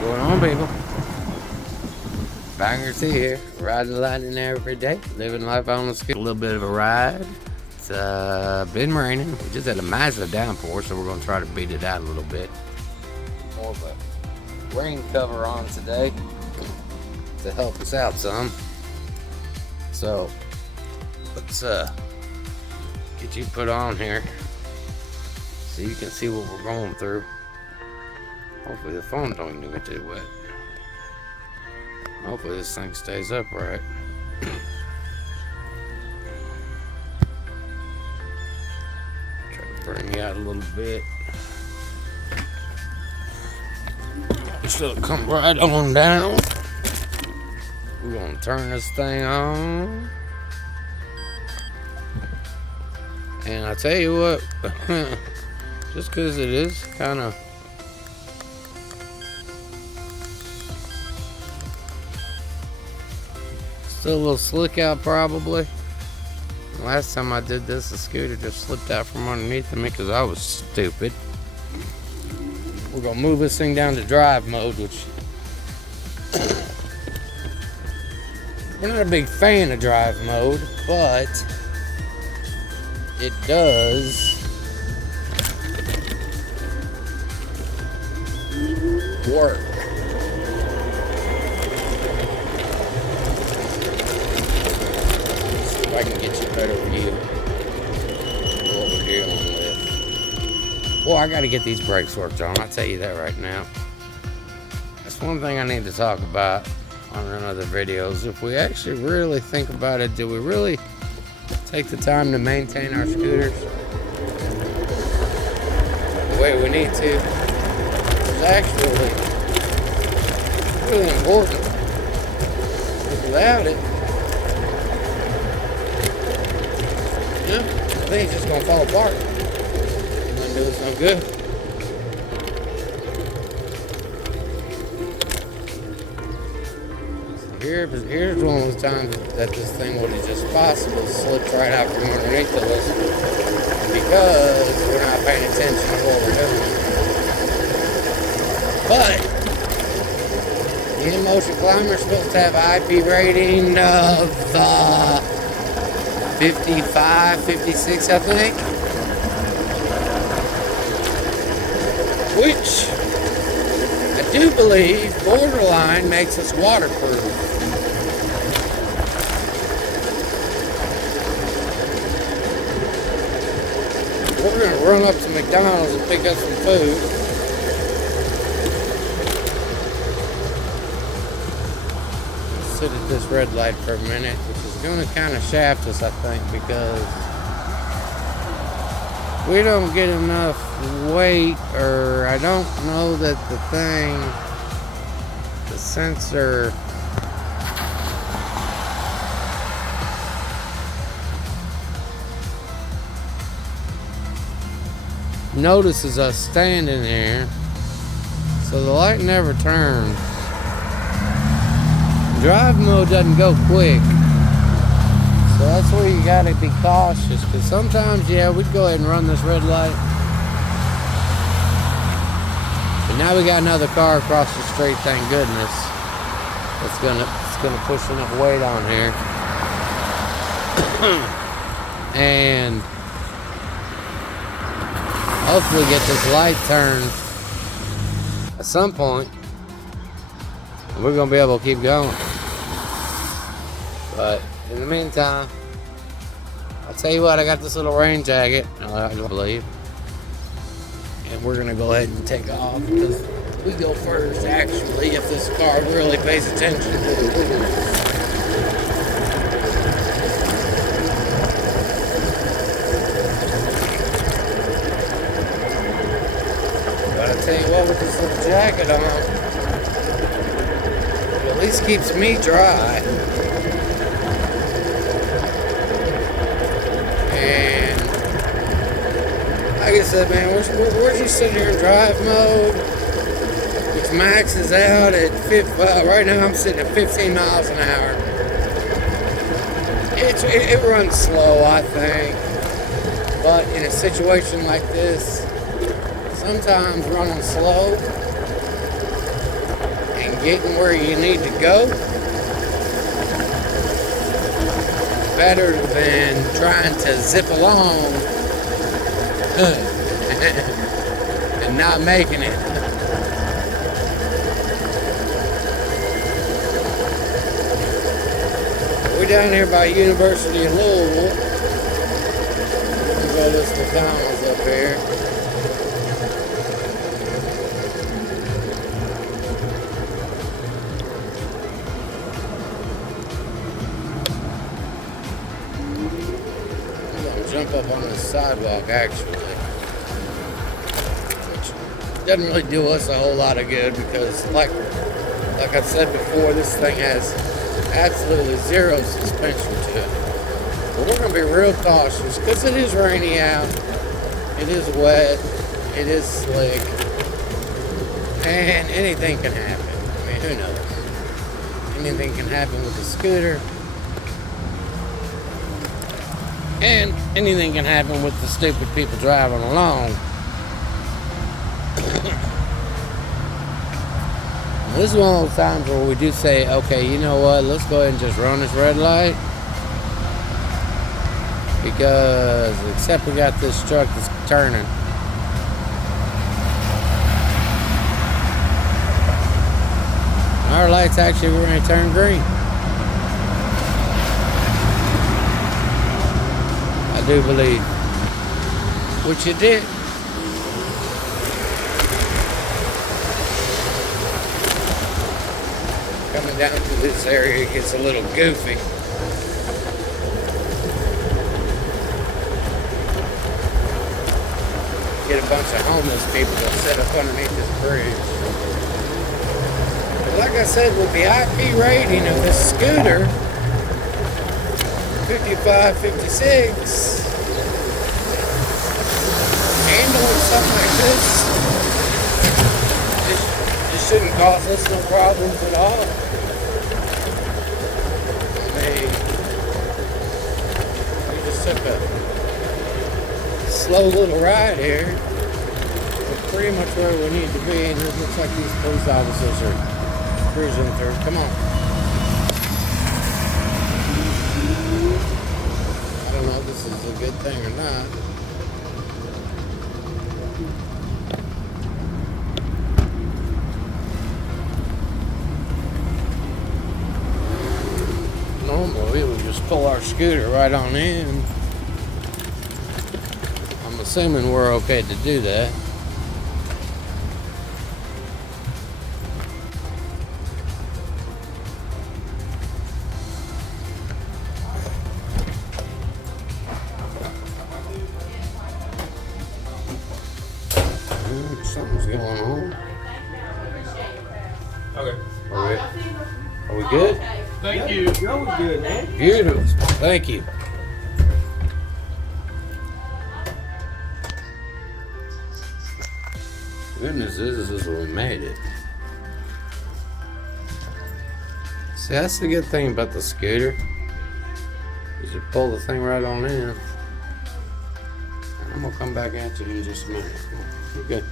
going on, people? Bangers here, riding lightning every day, living life on the scooter. A little bit of a ride. It's been raining. We just had a massive downpour, so we're going to try to beat it out a little bit. More of a rain cover on today to help us out some. So let's get you put on here so you can see what we're going through. Hopefully the phone don't even get too wet. Hopefully this thing stays upright. Try to bring you out a little bit. Just let it come right on down. We're gonna turn this thing on. And I tell you what, just because it is kind of still a little slick out probably. Last time I did this, the scooter just slipped out from underneath of me because I was stupid. We're gonna move this thing down to drive mode, which we're not a big fan of drive mode, but it does work. I can get you a better view of what we're dealing with. Well, I got to get these brakes worked on. I'll tell you that right now. That's one thing I need to talk about on another video. Is if we actually really think about it, do we really take the time to maintain our scooters the way we need to? It's actually really important. Because without it, I think it's just gonna fall apart. It's gonna do us no good. So here's one of those times that this thing would have just possibly slipped right out from underneath of us because we're not paying attention to what we're doing. But the inmotion climber is supposed to have an IP rating of 55, 56, I think. Which I do believe borderline makes us waterproof. We're gonna run up to McDonald's and pick up some food. Sit at this red light for a minute, which is going to kind of shaft us, I think, because we don't get enough weight, or I don't know that the sensor notices us standing there, so the light never turns. Drive mode doesn't go quick, so that's where you gotta be cautious, because sometimes, yeah, we'd go ahead and run this red light, but now we got another car across the street, thank goodness. It's gonna push enough weight on here. And hopefully get this light turned at some point, and we're gonna be able to keep going. But in the meantime, I'll tell you what, I got this little rain jacket, I believe, and we're gonna go ahead and take off because we go first, actually, if this car really pays attention. But I tell you what, with this little jacket on, it at least keeps me dry. Like I said, man, we're just sitting here in drive mode, which maxes out at right now I'm sitting at 15 miles an hour. It runs slow, I think, but in a situation like this, sometimes running slow getting where you need to go better than trying to zip along and not making it. We're down here by University of Louisville. We'll go to this McDonald's up here. I'm gonna jump up on this sidewalk actually. Which doesn't really do us a whole lot of good because like I said before, this thing has absolutely zero suspension to it. But we're going to be real cautious because it is rainy out, it is wet, it is slick, and anything can happen. I mean, who knows? Anything can happen with the scooter, and anything can happen with the stupid people driving along. This is one of those times where we do say, okay, you know what, let's go ahead and just run this red light. Because, except we got this truck that's turning. Our lights actually were going to turn green. I do believe. Which it did. Coming down to this area, it gets a little goofy. Get a bunch of homeless people to set up underneath this bridge. But like I said, with the IP rating of this scooter, 55, 56, handling something like this, it shouldn't cause us no problems at all. I mean, we just took a slow little ride here. We're pretty much where we need to be, and it looks like these police officers are cruising through. Come on. I don't know if this is a good thing or not. Normally we would just pull our scooter right on in. I'm assuming we're okay to do that. Something's going on. Okay. Are we good? Thank you. That was good, man. Beautiful. Thank you. Goodness, this is we made it. See, that's the good thing about the scooter. Is you pull the thing right on in. I'm gonna come back at you in just a minute. You're good.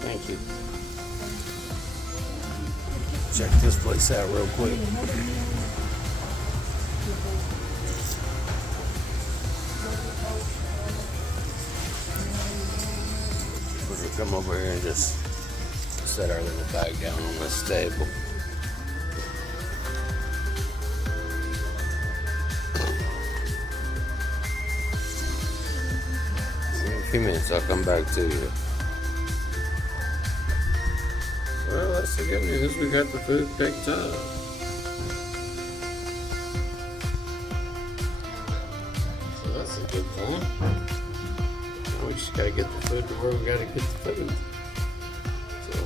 Thank you. Check this place out real quick. We're gonna come over here and just set our little bag down on this table. In a few minutes, I'll come back to you. Well, that's the good news. We got the food picked up. So that's a good thing. Now we just gotta get the food to where we gotta get the food. So,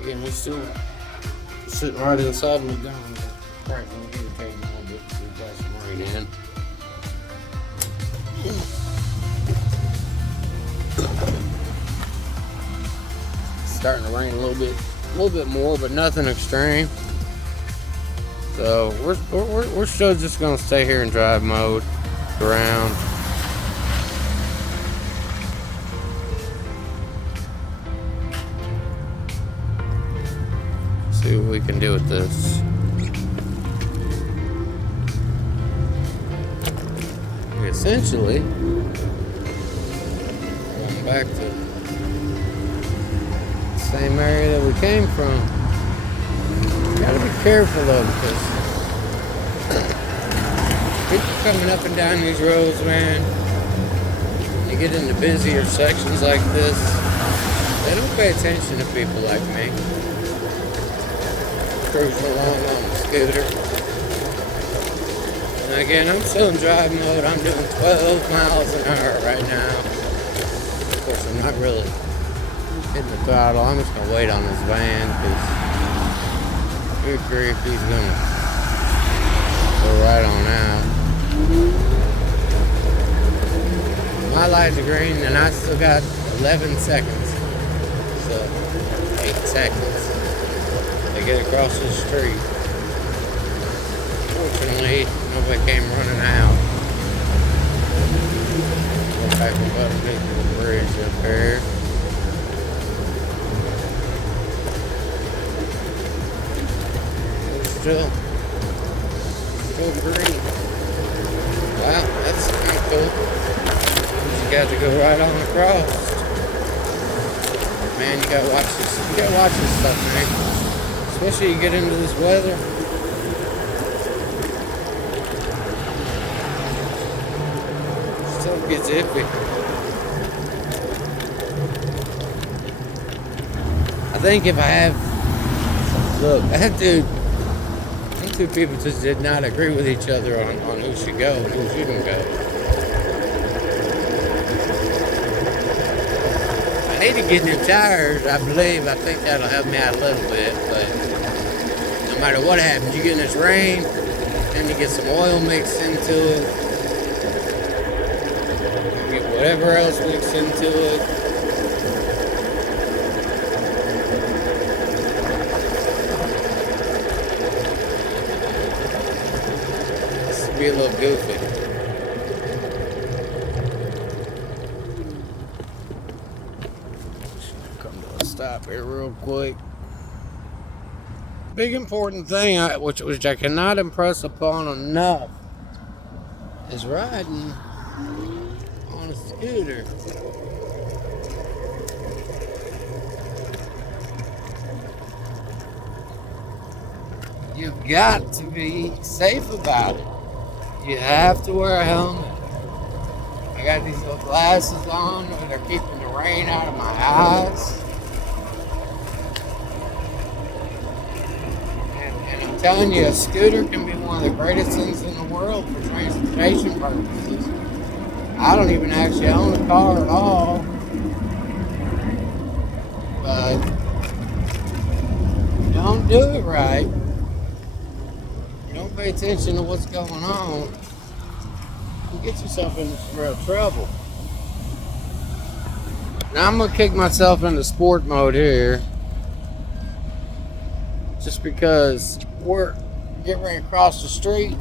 again, we're still sitting right inside McDonald's. Right, we'll irritate a little bit. We've got some rain in. Starting to rain a little bit more, but nothing extreme. So we're still just gonna stay here in drive mode around. we can do with this. Essentially, going back to the same area that we came from. You gotta be careful though, because people coming up and down these roads, man, you get into busier sections like this, they don't pay attention to people like me. Cruising along on the scooter. And again, I'm still in drive mode. I'm doing 12 miles an hour right now. Of course, I'm not really hitting the throttle. I'm just gonna wait on this van because good grief, he's gonna go right on out. My lights are green and I still got 11 seconds. So, 8 seconds to get across the street. Fortunately, nobody came running out. We're back above the big bridge up here. Still green. Wow, that's kind of cool. You got to go right on across. Man, you gotta watch this. You gotta watch this stuff, man. Especially you get into this weather. Stuff gets iffy. I think if I have, look, that dude, them two people just did not agree with each other on who should go and who shouldn't go. I need to get new tires, I believe. I think that'll help me out a little bit, but no matter what happens, you get in this rain, and you get some oil mixed into it, you get whatever else mixed into it. This will be a little goofy. Stop here real quick. Big important thing, which I cannot impress upon enough, is riding on a scooter. You've got to be safe about it. You have to wear a helmet. I got these little glasses on, they're keeping the rain out of my eyes. Telling you, a scooter can be one of the greatest things in the world for transportation purposes. I don't even actually own a car at all, but you don't do it right, you don't pay attention to what's going on, you get yourself into some real trouble. Now I'm gonna kick myself into sport mode here, just because we're getting ready to cross the street.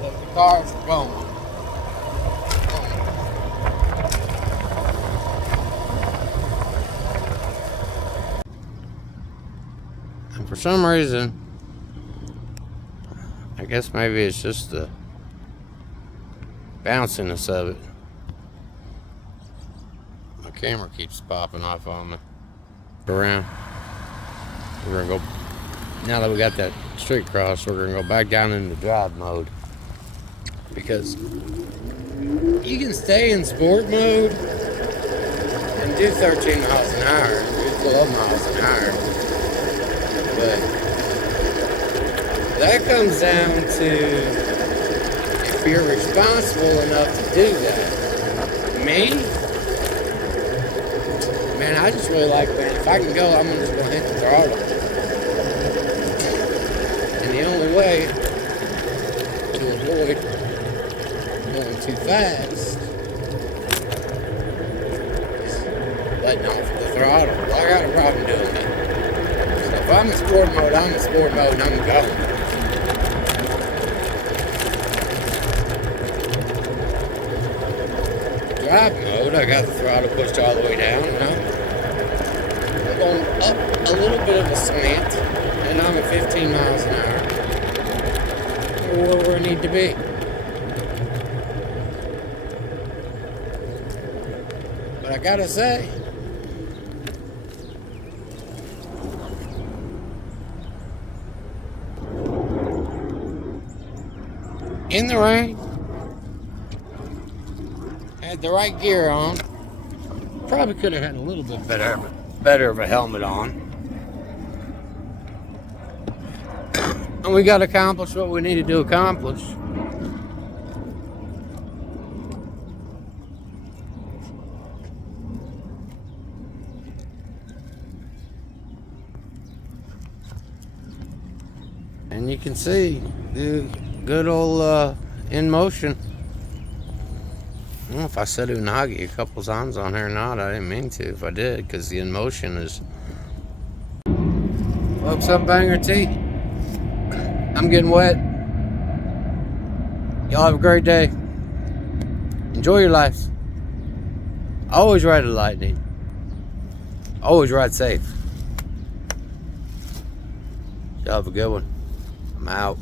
The cars are going. And for some reason, I guess maybe it's just the bounciness of it. My camera keeps popping off on me. Around. We're gonna go, now that we got that street crossed, we're gonna go back down into drive mode, because you can stay in sport mode and do 13 miles an hour, do 12 miles an hour, but that comes down to if you're responsible enough to do that. Me? Man, I just really like, man, if I can go, I'm just gonna hit the throttle. And the only way to avoid going too fast is letting off the throttle. Well, I got a problem doing that. So if I'm in sport mode, I'm in sport mode and I'm going. Drive mode, I got the throttle pushed all the way down, you know? going up a little bit of a slant, and I'm at 15 miles an hour. We're where we need to be. But I gotta say, in the rain, had the right gear on. Probably could have had a little bit better of a helmet on. And we got to accomplish what we needed to accomplish. And you can see the good old inmotion. I don't know if I said unagi a couple times on here or not. I didn't mean to if I did, because the inmotion is. Folks, I'm Banger T. I'm getting wet. Y'all have a great day. Enjoy your lives. Always ride a lightning. Always ride safe. Y'all have a good one. I'm out.